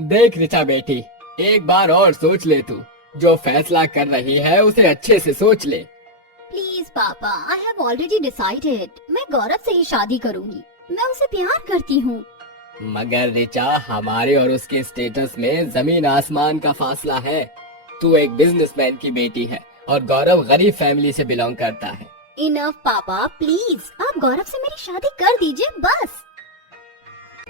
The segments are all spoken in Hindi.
देख ऋचा बेटी, एक बार और सोच ले तू। जो फैसला कर रही है उसे अच्छे से सोच ले। प्लीज पापा, आई हैव ऑलरेडी डिसाइडेड। मैं गौरव से ही शादी करूंगी। मैं उसे प्यार करती हूँ। मगर ऋचा, हमारे और उसके स्टेटस में जमीन आसमान का फासला है। तू एक बिजनेसमैन की बेटी है और गौरव गरीब फैमिली से बिलोंग करता है। इनफ पापा, प्लीज आप गौरव से मेरी शादी कर दीजिए बस।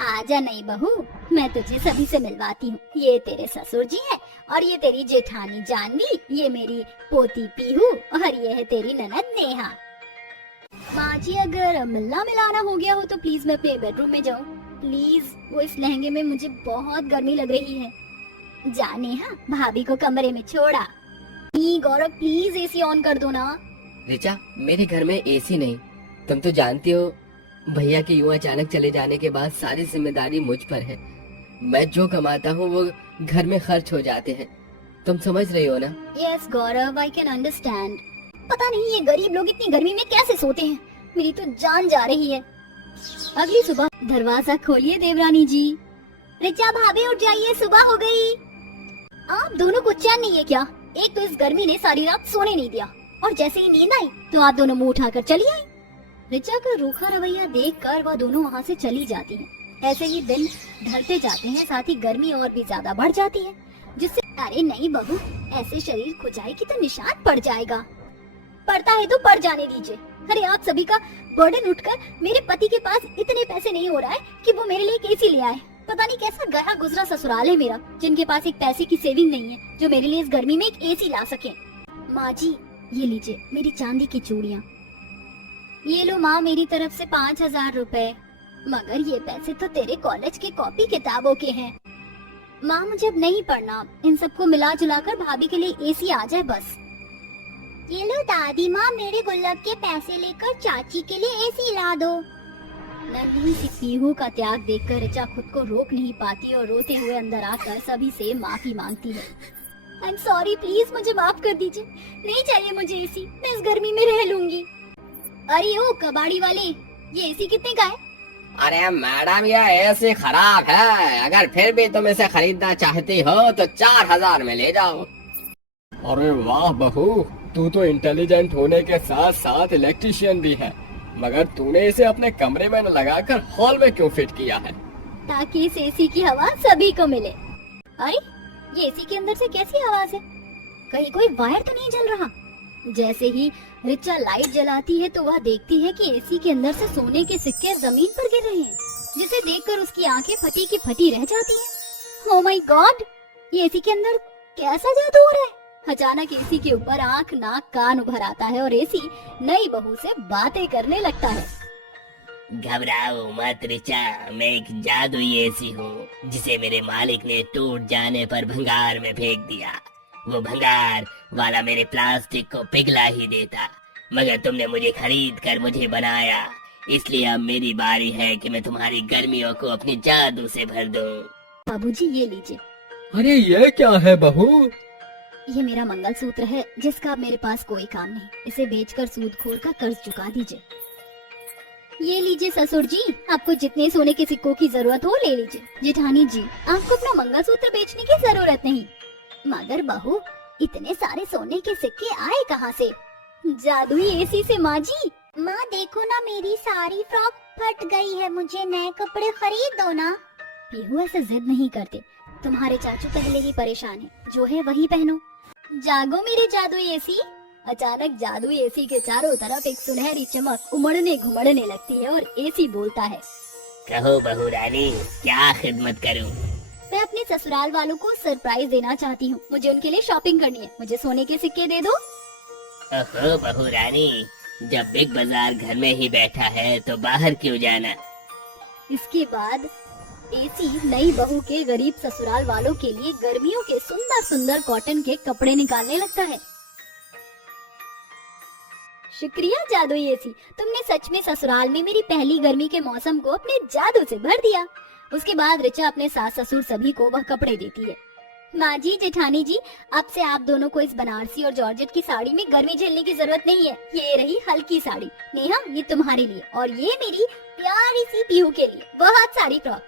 आजा नई बहू, मैं तुझे सभी से मिलवाती हूँ। ये तेरे ससुर जी है और ये तेरी जेठानी जानवी, ये मेरी पोती पीहू और ये है तेरी ननद नेहा। माँ जी, अगर मिलना मिलाना हो गया हो तो प्लीज मैं अपने बेडरूम में जाऊँ। प्लीज, वो इस लहंगे में मुझे बहुत गर्मी लग रही है। जा नेहा, भाभी को कमरे में छोड़ा। गौरव प्लीज एसी ऑन कर दो ना। ऋचा, मेरे घर में एसी नहीं। तुम तो जानती हो भैया के यूं अचानक चले जाने के बाद सारी जिम्मेदारी मुझ पर है। मैं जो कमाता हूँ वो घर में खर्च हो जाते हैं। तुम समझ रही हो ना? Yes Gaurav, I can understand. पता नहीं ये गरीब लोग इतनी गर्मी में कैसे सोते हैं। मेरी तो जान जा रही है। अगली सुबह, दरवाजा खोलिए देवरानी जी। ऋचा भाभी उठ जाइए, सुबह हो गई। आप दोनों को चैन नहीं है क्या? एक तो इस गर्मी ने सारी रात सोने नहीं दिया और जैसे ही नींद आई तो आप दोनों मुंह उठाकर चली आई। ऋचा का रूखा रवैया देखकर वह दोनों वहाँ से चली जाती हैं। ऐसे ही दिन ढलते जाते हैं, साथ ही गर्मी और भी ज्यादा बढ़ जाती है, जिससे अरे नहीं बहू, ऐसे शरीर खुजाएगी तो निशान पड़ जाएगा। पड़ता है तो पड़ जाने दीजिए। अरे आप सभी का बर्डन उठकर मेरे पति के पास इतने पैसे नहीं हो रहा है कि वो मेरे लिए एक एसी ले आए। पता नहीं कैसा गया गुजरा ससुराल है मेरा, जिनके पास एक पैसे की सेविंग नहीं है जो मेरे लिए इस गर्मी में एक एसी ला सके। माँ जी, ये लीजिए मेरी चांदी की चूड़ियाँ। ये लो माँ, मेरी तरफ से 5,000 रुपए। मगर ये पैसे तो तेरे कॉलेज के कॉपी किताबों के हैं। माँ मुझे अब नहीं पढ़ना, इन सबको मिला जुला कर भाभी के लिए एसी आ जाए बस। ये लो दादी माँ, मेरे गुल्लक के पैसे लेकर चाची के लिए एसी ला दो। नन्ही सी पीहू का त्याग देखकर ऋचा खुद को रोक नहीं पाती और रोते हुए अंदर आकर सभी से माफी मांगती है। आई एम सॉरी, प्लीज मुझे माफ कर दीजिए। नहीं चाहिए मुझे एसी, मैं इस गर्मी में रह लूंगी। अरे ओ कबाड़ी वाले, ये एसी कितने का है? अरे मैडम, ये एसी खराब है। अगर फिर भी तुम इसे खरीदना चाहती हो तो 4,000 में ले जाओ। अरे वाह बहू, तू तो इंटेलिजेंट होने के साथ साथ इलेक्ट्रिशियन भी है। मगर तूने इसे अपने कमरे में न लगाकर हॉल में क्यों फिट किया है? ताकि इस एसी की हवा सभी को मिले। अरे ये एसी के अंदर से कैसी आवाज है? कहीं कोई वायर तो नहीं जल रहा? जैसे ही ऋचा लाइट जलाती है तो वह देखती है कि एसी के अंदर से सोने के सिक्के जमीन पर गिर रहे हैं, जिसे देखकर उसकी आंखें फटी की फटी रह जाती हैं। ओह माय गॉड, ये एसी के अंदर कैसा जादू हो रहा है? अचानक एसी के ऊपर आंख नाक कान उभर आता है और एसी नई बहू से बातें करने लगता है। घबराओ मत ऋचा, मैं एक जादुई एसी हूँ जिसे मेरे मालिक ने टूट जाने पर भंगार में फेंक दिया। वो भंगार वाला मेरे प्लास्टिक को पिघला ही देता, मगर तुमने मुझे खरीद कर मुझे बनाया, इसलिए अब मेरी बारी है कि मैं तुम्हारी गर्मियों को अपने जादू से भर दूं। बाबूजी ये लीजिए। अरे ये क्या है बहू? ये मेरा मंगलसूत्र है जिसका अब मेरे पास कोई काम नहीं। इसे बेचकर सूदखोर का कर्ज चुका दीजिए। ये लीजिए ससुर जी, आपको जितने सोने के सिक्कों की जरूरत हो ले लीजिए। जेठानी जी, आपको अपना मंगलसूत्र बेचने की जरूरत नहीं। मगर बहू, इतने सारे सोने के सिक्के आए कहाँ से? जादुई एसी से माँ जी। माँ देखो ना, मेरी सारी फ्रॉक फट गई है, मुझे नए कपड़े खरीद दो ना। पीहू ऐसे जिद नहीं करते, तुम्हारे चाचू पहले ही परेशान है, जो है वही पहनो। जागो मेरे जादुई एसी। अचानक जादुई एसी के चारों तरफ एक सुनहरी चमक उमड़ने घुमड़ने लगती है और एसी बोलता है, कहो बहू रानी, क्या खिदमत करूं? मैं अपने ससुराल वालों को सरप्राइज देना चाहती हूँ। मुझे उनके लिए शॉपिंग करनी है, मुझे सोने के सिक्के दे दो। ओहो बहू रानी, जब बिग बाजार घर में ही बैठा है तो बाहर क्यों जाना? इसके बाद एसी नई बहू के गरीब ससुराल वालों के लिए गर्मियों के सुंदर सुंदर कॉटन के कपड़े निकालने लगता है। शुक्रिया जादुई एसी, तुमने सच में ससुराल में मेरी पहली गर्मी के मौसम को अपने जादू से भर दिया। उसके बाद ऋचा अपने सास ससुर सभी को वह कपड़े देती है। माँ जी, जेठानी जी, अब से आप दोनों को इस बनारसी और जॉर्जेट की साड़ी में गर्मी झेलने की जरूरत नहीं है। ये रही हल्की साड़ी। नेहा, ये तुम्हारे लिए, और ये मेरी प्यारी सी पीहू के लिए बहुत सारी फ्रॉक।